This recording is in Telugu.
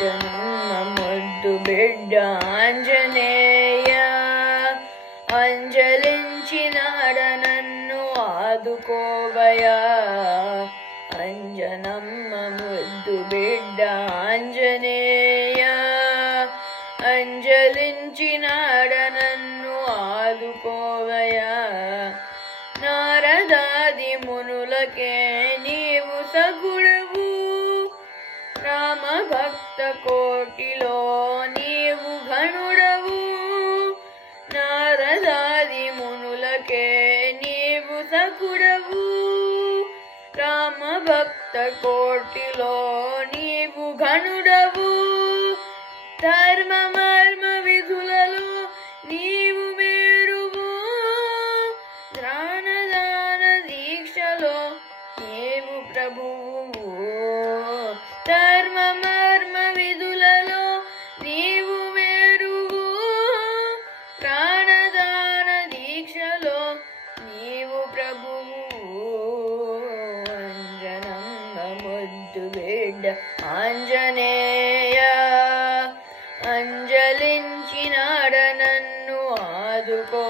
అంజనమ్మ ముద్దు బిడ్డ ఆంజనేయ అంజలించినాడ నన్ను ఆదుకోవయా అంజనమ్మ ముద్దు బిడ్డ ఆంజనేయ అంజలించినాడ నన్ను ఆదుకోవయా నారదాది మునులకే నీవు సగుడవు రామ భక్త కోటిలో నీవు ఘనుడవు నారదాది మునులకే నీవు సగుడవు రామ భక్త కోటిలో నీవు ఘనుడవు ధర్మ మర్మ విధులలో నీవు వేరువు ధ్యానదాన దీక్షలో నీవు ప్రభువు ధర్మ మర్మ విధులలో నీవు వేరువు ప్రాణదాన దీక్షలో నీవు ప్రభువు అంజనమ్మ ముద్దు బిడ్డ ఆంజనేయ అంజలించినాడ నన్ను ఆదుకో